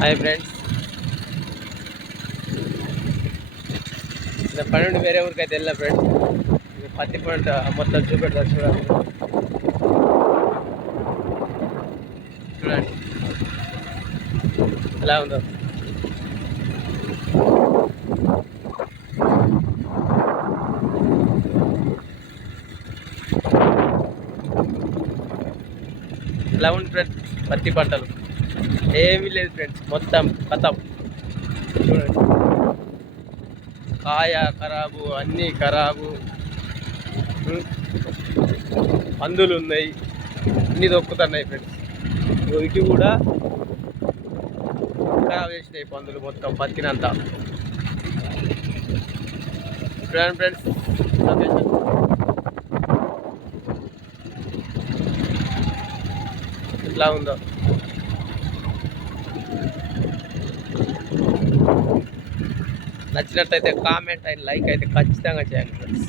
Hi friends, పని నుండి వేరే ఊరికైతే వెళ్ళా ఫ్రెండ్స్. పత్తి పంట మొత్తం చూపెడతా చూడండి. చూడండి ఎలా ఉందో. ఎలా ఉంది ఫ్రెండ్స్ పత్తి పంటలు? ఏమీ లేదు ఫ్రెండ్స్, మొత్తం కథం. చూడండి, కాయ ఖరాబు, అన్నీ ఖరాబు, పందులు ఉన్నాయి, అన్నీ దొక్కుతున్నాయి ఫ్రెండ్స్. ఇటు కూడా ఖరాబ్ చేసినాయి పందులు మొత్తం పత్తినంతా. చూడండి ఫ్రెండ్స్, ఎట్లా ఉందో. నచ్చినట్టయితే కామెంట్ అండ్ లైక్ అయితే ఖచ్చితంగా చేయండి ఫ్రెండ్స్.